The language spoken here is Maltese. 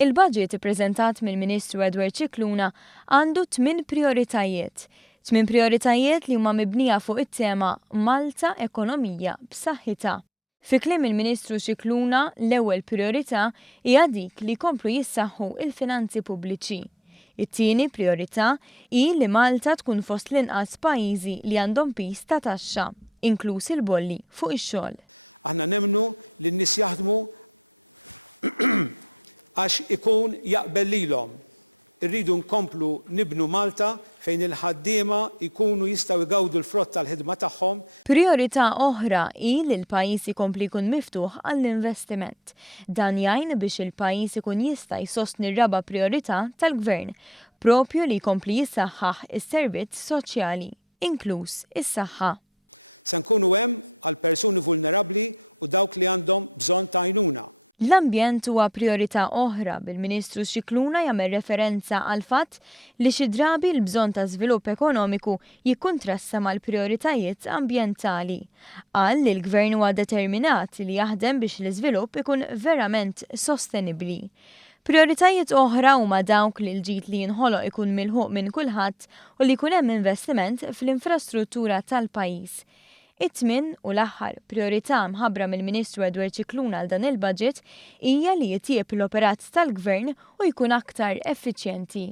Il-budget ippreżentat mill-Ministru Edward Cicluna għandu 8 prioritajiet. 8 prioritajiet li huma mibnija fuq it-tema Malta ekonomija b'saħħitha. Fi kliem il-Ministru Cicluna, l-ewwel priorità hija dik li jkomplu jissaħħu il-finanzi pubbliċi. It-tieni priorità hi li Malta tkun fost l-inqas pajjiżi li għandhom pis ta' taxxa, inkluż il-bolli fuq ix-xogħol. Priorità oħra hi li l-pajjiż ikompli jkun miftuħ għall-investiment. Dan jgħin biex il-pajjiż ikun jista' jsostni r-raba' priorità tal-Gvern, propju li jkompli jissaħħaħ is-servizz soċjali, inkluż is-saħħa. L-ambjent huwa priorità oħra bil-Ministru Cicluna jagħmel referenza għal fatt li xi drabi l-bżonn ta' żvilupp ekonomiku jikkuntrassa mal-prijoritajiet ambjentali. Qal li l-Gvern huwa determinat li jaħdem biex l-iżvilupp ikun verament sostenibbli. Prioritajiet oħra huma dawk li l-ġid li jinħoloq ikun milħuq minn kulħadd u li jkun hemm investiment fl-infrastruttura tal-pajjiż. It-tmien u l-aħħar priorità mħabbra mill-Ministru Edward Cicluna għal dan il-budget hija li jitjieb l-operat tal-Gvern u jkun aktar effiċjenti.